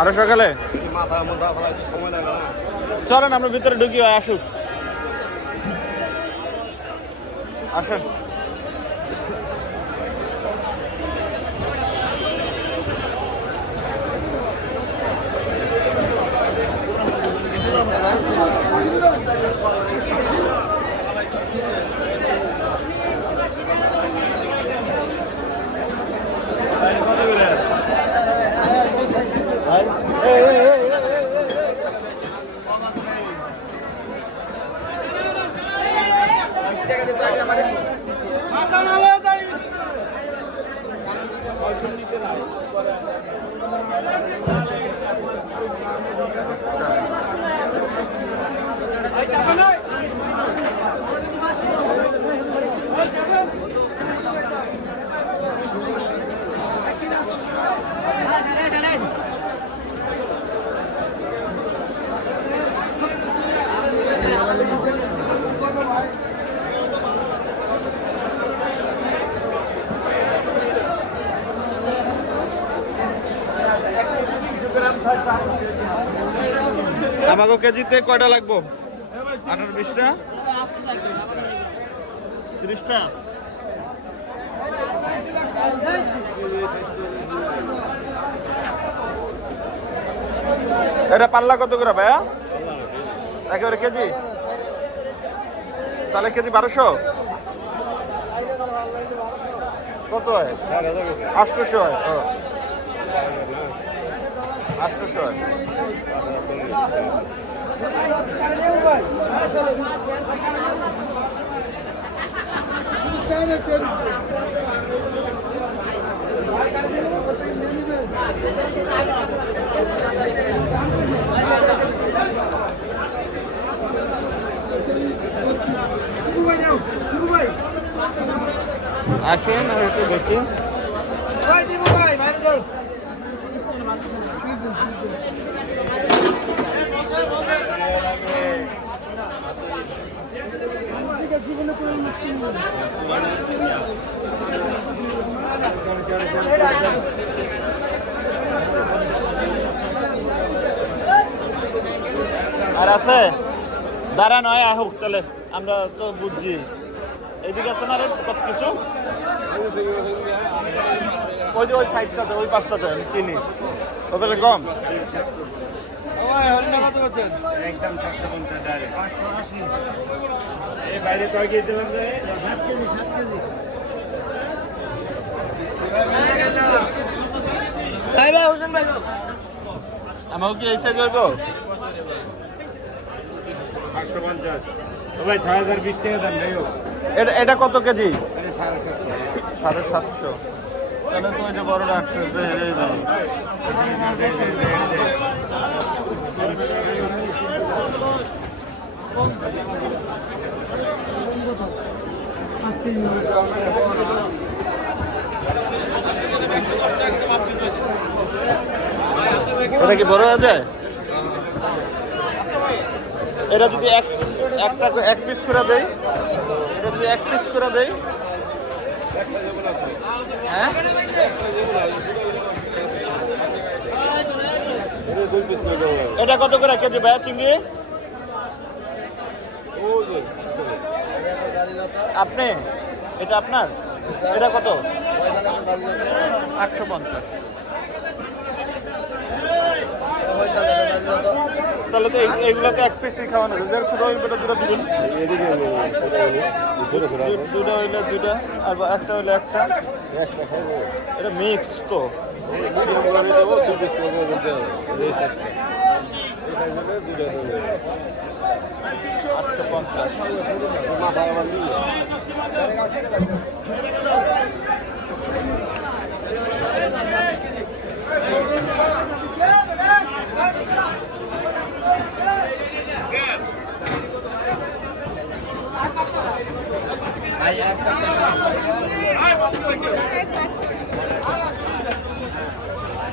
আরো সকালে মাথা মাথা সময় লাগে না। চলেন আমরা ভিতরে ঢুকি, আসুক, আসেন। আমাকে কেজিতে কয়টা লাগবো? 18 20টা 30টা। এটা পাল্লা কত করে ভাইয়া? একেবারে কেজি? তাহলে কেজি 1200? কত হয়? 800 হয়। 800 হয়। আসেন আর একটু দেখি। আর আছে দাঁড়া নয় হোক, তাহলে আমরা তো বুঝছি। এইদিকে আছে না রে কত কিছু, ওই যে ওই সাইডটাতে, ওই পাশটাতে আমি চিনি। তবে কম একদম 750 ডাইরেক্ট 580। এই বাইরে কয় কেজি দিলাম রে? 7 কেজি 7 কেজি। ভাই ভাই হোসেন ভাই আমাকে কি এই সাইড করবো? 750। ও ভাই 6020 টাকা দাম দেও। এটা কত কেজি? 750। 750। তাহলে তো ওই যে বড়টা 800 এই দাম। এটা কি বড় আছে? এটা যদি এক পিস করে দেই, এটা যদি এক পিস করে দেই, হ্যাঁ এটা কত করে কেজি ভাইয়া চিংড়ি? আপনি এটা আপনার, এটা কত? 850। তাহলে তো এইগুলোতে এক পিসই খাওয়ানো যায়। ছোট ওইগুলো দুটো দিবেন, দুটো হইলে দুটা, আর একটা হইলে একটা। এটা মিক্স তো। 850।